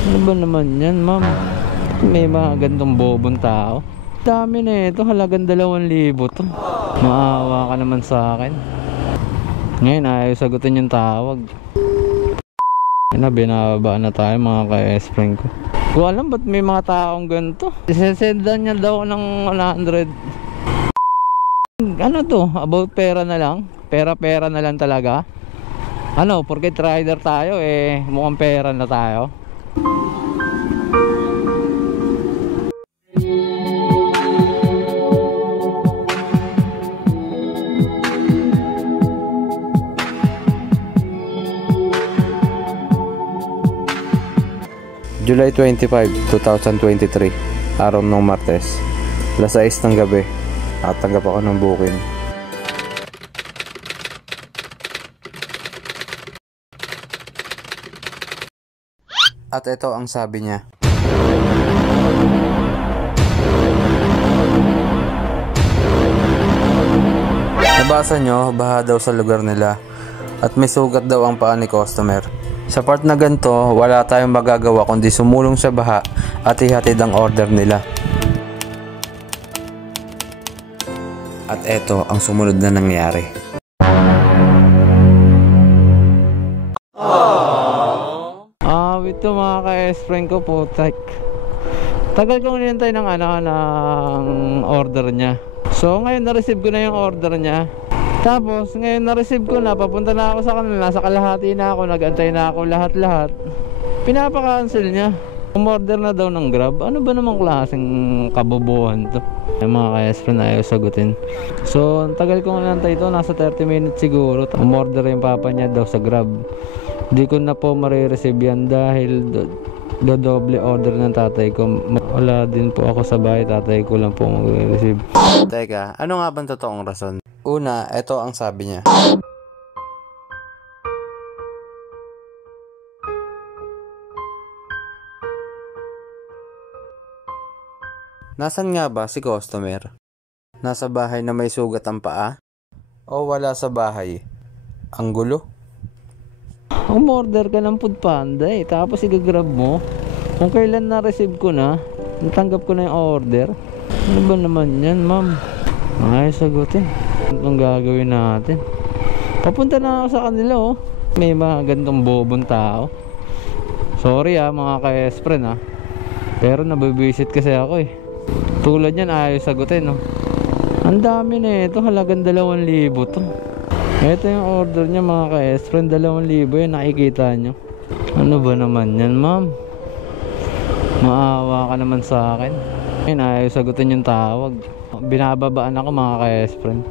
Ano ba naman yan, ma'am? May mga gandong bobong tao. Dami na ito, halagang 2,000 to. Maawa ka naman sa akin. Ngayon ayaw sagutin yung tawag. Binababa na tayo mga ka-S-Friend ko. Kung alam ba't may mga taong ganito. Isesendan niya daw ng 100. Ano to? About pera na lang? Pera-pera na lang talaga? Ano, porket rider tayo mukhang pera na tayo. July 25, 2023, araw ng Martes, alas 6 ng gabi, nakatanggap ako ng booking. At ito ang sabi niya. Nabasa nyo, baha daw sa lugar nila at may sugat daw ang paa ni customer. Sa part na ganito, wala tayong magagawa kundi sumulong sa baha at ihatid ang order nila. At eto ang sumunod na nangyari. Ito mga ka-S-Friend ko po, tagal kong nilintay ng order niya. So ngayon na-receive ko na yung order niya. Tapos ngayon na-receive ko na, papunta na ako sa kanila, nasa kalahati na ako, nag-antay na ako lahat-lahat. Pinapa-cancel niya. Umorder na daw ng Grab. Ano ba namang klaseng kabobohan to? Yung mga ka-S-Friend ayaw sagutin. So tagal kong nilintay ito, nasa 30 minutes siguro. Umorder yung papa niya daw sa Grab. Di ko na po marireceive yan dahil dodoble order ng tatay ko. Wala din po ako sa bahay, tatay ko lang po mag-receive. Teka, ano nga bang totoong rason? Una, ito ang sabi niya. Nasaan nga ba si customer? Nasa bahay na may sugat ang paa? O wala sa bahay? Ang gulo? Umorder ka ng Foodpanda tapos i-grab mo. Kung kailan na-receive ko na, natanggap ko na yung order. Ano ba naman yan, ma'am? Ay, sagutin. Anong gagawin natin? Papunta na ako sa kanila, oh. May mga gandong bobong tao. Sorry mga ka-S-Friend pero nabibisit kasi ako Tulad yan, ayaw sagutin, Ang dami na ito, halagang 2,000 to. Ito yung order niya mga ka-S-Friend, 2,000 yan, nakikita nyo. Ano ba naman yan, ma'am? Maawa ka naman sa akin. Ngayon ayaw sagutin yung tawag. Binababaan ako mga ka-S-Friend.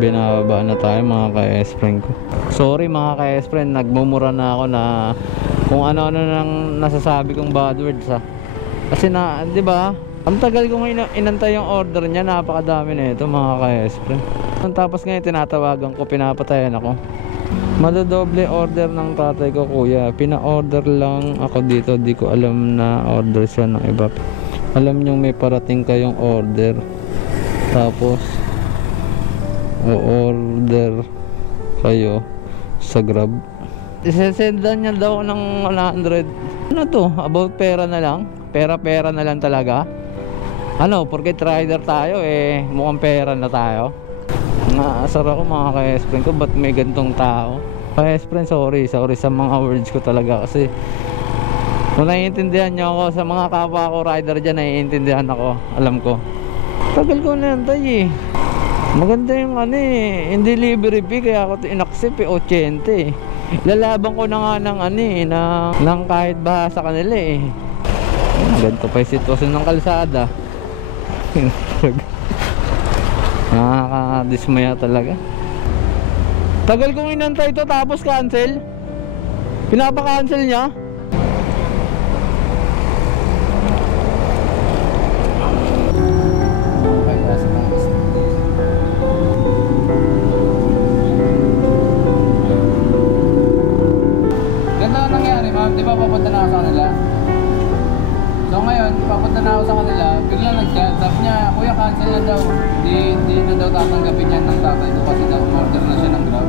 Binababaan na tayo mga ka-S-Friend ko. Sorry mga ka-S-Friend, nagmumura na ako na kung ano-ano nang nasasabi kong bad words Kasi di ba? Ang tagal kong inantay yung order niya, napakadami na ito mga ka-S-Friend. Tapos ngayon tinatawagan ko, pinapatayan ako. Madodoble order ng tatay ko, kuya. Pina-order lang ako dito, di ko alam na order siya ng iba. Alam nyo may parating kayong order, tapos o-order kayo sa Grab. Isesendan niya daw ng 100. Ano to? About pera na lang? Pera-pera na lang talaga? Ano, porket rider tayo mukhang pera na tayo. Naasar ako mga ka-S-Friend ko, ba't may gantong tao? Ka-S-Friend, sorry sa mga words ko talaga. Kasi kung naiintindihan nyo ako, sa mga kapwa ko rider dyan, naiintindihan ako, alam ko. Tagal ko na yantay Maganda yung yung delivery fee, kaya ako in-accept 80 Lalaban ko na nga ng kahit baha sa kanila Ganito pa yung sitwasyon ng kalsada. Nakakadismaya talaga. Tagal kong inantay ito tapos cancel. Pinapa-cancel niya. Ganda na nangyari, ma'am. Di ba papunta na ako sa kanila? So ngayon, papunta na ako sa kanila, biglang nag-chat. Sabi niya, kuya, cancel na daw. Hindi na daw tatanggapin yan ng tatay ko kasi daw order na siya ng Grab.